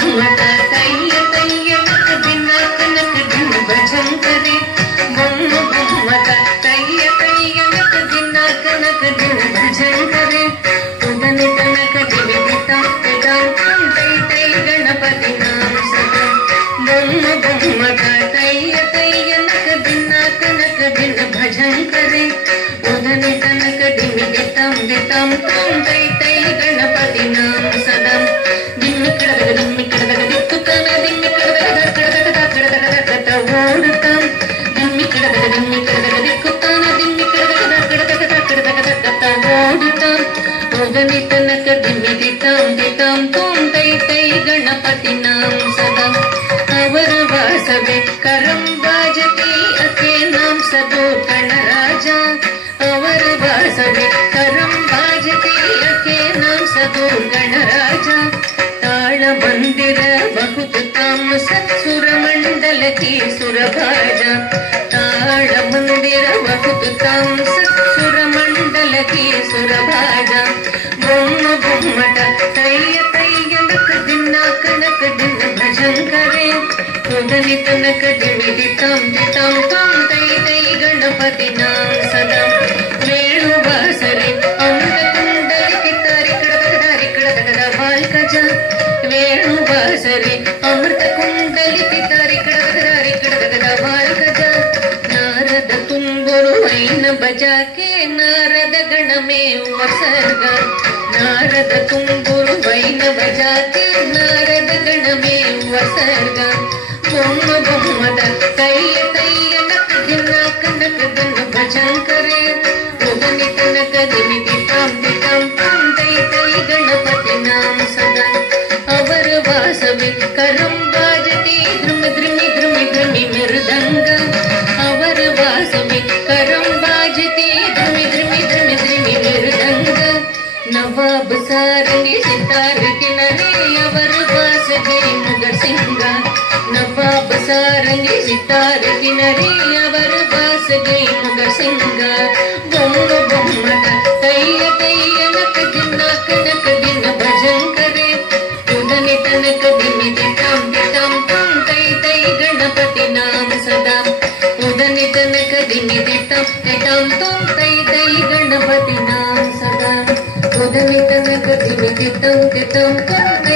बम्मट तैय तैय नक दिनक नक दिन भजन करे बम्म बम्मट तैय तैय नक दिनक नक दिन भजन करे उदन तनक दिवि दितम दितम तै तै गणपति नाम सदा बम्म बम्मट तैय तैय नक दिनक नक दिन भजन करे उदन तनक दिवि दितम दितम तै तै गणपति नाम सदा तनक दिमि दितम दितम तुम तै तै गणपति नाम सदा अवर वासवे करम बाजती अके नाम सदो गणराजा अवर वासवे करम बाजती अके नाम सदो गणराजा ताल मंदिर बहुत ताम सत्सुर मंडल की सुरभाजा ताल मंदिर बहुत ताम सत्सुर मंडल की सुरभाजा बम्म बम्मट तैय तैय नक दिनक नक दिन भजन करे उदनि तनक दिवि दितम दितम तम तै तै गणपति नाम सदा वेणु वासरे अमृत कुंडल कितारि कड़कदारि कड़कदा बालकज वेणु वासरे अमृत कुंडल कितारि कड़कदारि कड़कदा बालकज नारद तुम्बुरु ऐन बजा के नारद गण में वसर्ग नारद तुम्बुरु वैन बजा के नारद गण में वसर्ग बम्म बम्मट तैय तैय नक दिनक नक दिन भजन करे उदनि तनक दिवि दितम दितम तम तै तै गणपति नाम सदा अवर वासवे करम बाजती ध्रुम ध्रुमि ध्रुमि ध्रुमि मृदंग अवर वासवे करम बाजती ध्रुमि ध्रुमि ध्रुमि ध्रुमि मृदंग नवाब सारंगी सितार किनारे अवर वास गई मुगर सिंगा नवाब सारंगी सितार किनारे अवर वास गई मुगर सिंगा बम्म बम्मट तैय तैय नक दिनक नक दिन भजन करे उदनि तनक दिमि दितम दितम तम तै तै गणपति नाम सदा उदनि तनक दिमि दितम दितम तम तै तै गणपति नाम सदा उदनि तनक दिमि दितम दितम तम